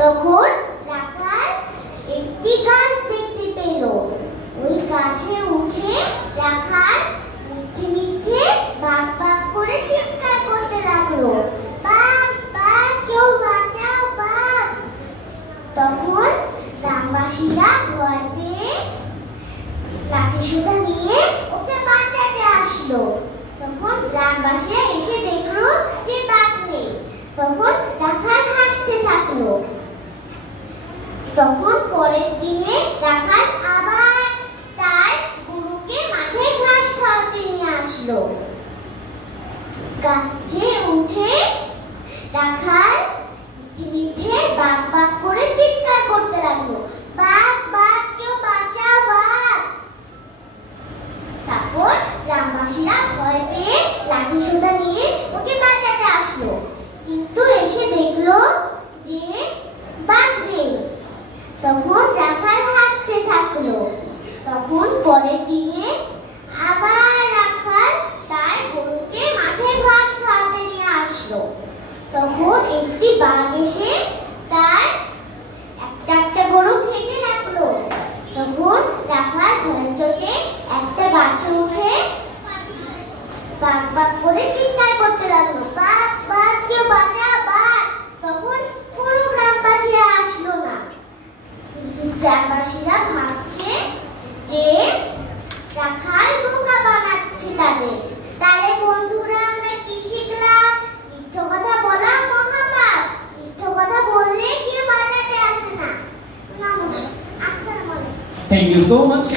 তখন রাখাল একটি গাছ দেখতে পেল। ওই গাছে উঠে রাখাল মিথ্যে মিথ্যে বাক বাক করে চিৎকার করতে লাগলো, বাঘ বাঘ কেউ বাঁচাও বাঘ। তখন গ্রামবাসীরা ভয় পেয়ে লাঠি সোঁটা নিয়ে ওকে বাঁচাতে আসলো। তখন গ্রামবাসীরা এসে দেখলো যে বাঘ নেই। তখন রাখাল হাসতে থাকলো। তখন পরের দিনে রাখাল আবার তার গরুকে মাঠে ঘাস খাওয়াতে নিয়ে আসলো। গাছে উঠে রাখাল মিথ্যে মিথ্যে বাক বাক করে চিৎকার করতে লাগলো, বাঘ বাঘ কেউ বাঁচাও বাঘ। তারপর গ্রামবাসীরা ভয় পেয়ে লাঠি সোঁটা নিয়ে ওকে বাঁচাতে আসলো, কিন্তু এসে দেখলো যে বাঘ নেই। তখন রাখাল হাসতে থাকলো। তখন পরের দিনে আবার রাখাল তার গরুকে মাঠে ঘাস খাওয়াতে নিয়ে আসলো। তখন একটি বাঘ এসে তার একটা একটা গরু খেতে লাগলো। তখন রাখাল ভয়ের চোটে একটা গাছে উঠে বাক বাক করে চিৎকার করতে লাগলো, বাঘ বাঘ কেউ বাঁচাও বাঘ। তখন কোনো গ্রামবাসীরা আসলো না। গ্রামবাসীরা ভাবছে যে রাখাল বোকা বানাচ্ছে তাদের। তাহলে বন্ধুরা আমরা কি শিখলাম? মিথ্যে কথা বলা মহাপাপ। মিথ্যে কথা বললে কেউ বাঁচাতে আসে না। নমস্কার। আসসালামু আলাইকুম। Thank you so much.